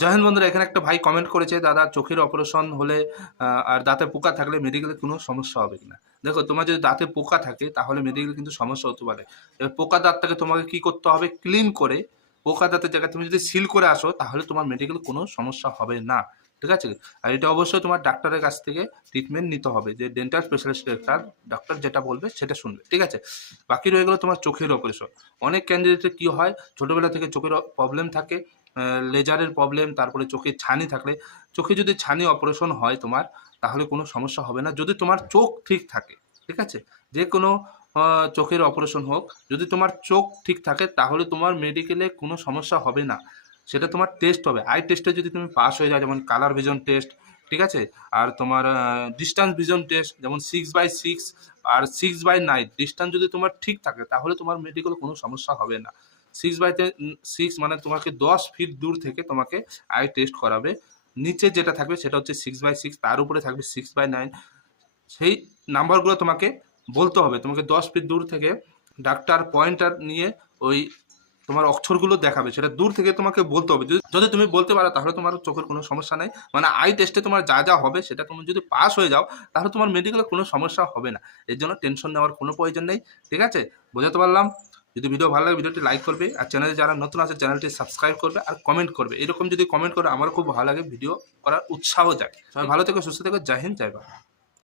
জয় হিন্দ বন্ধুরা, এখানে একটা ভাই কমেন্ট করেছে, দাদা চোখের অপারেশন হলে আর দাঁতে পোকা থাকলে মেডিকেলে কোনো সমস্যা হবে কিনা। দেখো, তোমার যদি দাঁতে পোকা থাকে তাহলে মেডিকেলে কিন্তু সমস্যা হতে পারে। এবার পোকা দাঁতটাকে তোমাকে কি করতে হবে, ক্লিন করে পোকা দাঁতের জায়গায় তুমি যদি সিল করে আসো তাহলে তোমার মেডিকেলে কোনো সমস্যা হবে না। ঠিক আছে? আর এটা অবশ্যই তোমার ডাক্তারের কাছ থেকে ট্রিটমেন্ট নিতে হবে, যে ডেন্টাল স্পেশালিস্ট ডাক্তার যেটা বলবে সেটা শুনবে। ঠিক আছে? বাকি রয়ে গেলো তোমার চোখের অপারেশন। অনেক ক্যান্ডিডেটের কি হয়, ছোটবেলা থেকে চোখের প্রবলেম থাকে, লেজারের প্রবলেম, তারপরে চোখে ছানি থাকলে, চোখে যদি ছানি অপারেশন হয় তোমার, তাহলে কোনো সমস্যা হবে না যদি তোমার চোখ ঠিক থাকে। ঠিক আছে? যে কোনো চোখের অপারেশন হোক, যদি তোমার চোখ ঠিক থাকে তাহলে তোমার মেডিকেলে কোনো সমস্যা হবে না। সেটা তোমার টেস্ট হবে, আই টেস্টে যদি তুমি পাস হয়ে যাও, যেমন কালার ভিশন টেস্ট, ঠিক আছে, আর তোমার ডিস্টেন্স ভিশন টেস্ট, যেমন 6/6 আর 6/9 ডিস্টেন্স যদি তোমার ঠিক থাকে তাহলে তোমার মেডিকেলে কোনো সমস্যা হবে না। 6/6 মানে তোমাকে 10 ফিট দূর থেকে তোমাকে আই টেস্ট করাবে। নিচে যেটা থাকবে সেটা হচ্ছে 6/6, তার উপরে থাকবে 6/9। সেই নাম্বারগুলো তোমাকে বলতে হবে, তোমাকে 10 ফিট দূর থেকে ডাক্তার পয়েন্টার নিয়ে ওই তোমার অক্ষরগুলো দেখাবে, সেটা দূর থেকে তোমাকে বলতে হবে। যদি তুমি বলতে পারো তাহলে তোমার চোখের কোনো সমস্যা নেই, মানে আই টেস্টে তোমার যা যা হবে সেটা তুমি যদি পাস হয়ে যাও তাহলে তোমার মেডিকেলে কোনো সমস্যা হবে না। এর জন্য টেনশন নেওয়ার কোনো প্রয়োজন নেই। ঠিক আছে? বোঝাতে পারলাম? যদি ভিডিও ভালো লাগে ভিডিওটি লাইক করবে, আর চ্যানেলে যারা নতুন আছে চ্যানেলটি সাবস্ক্রাইব করবে, আর কমেন্ট করবে। এরকম যদি কমেন্ট করে আমার খুব ভালো লাগে, ভিডিও করার উৎসাহ যায়। সবাই ভালো থেকো, সুস্থ থেকো। জয় হিন্দ, জয় ভারত।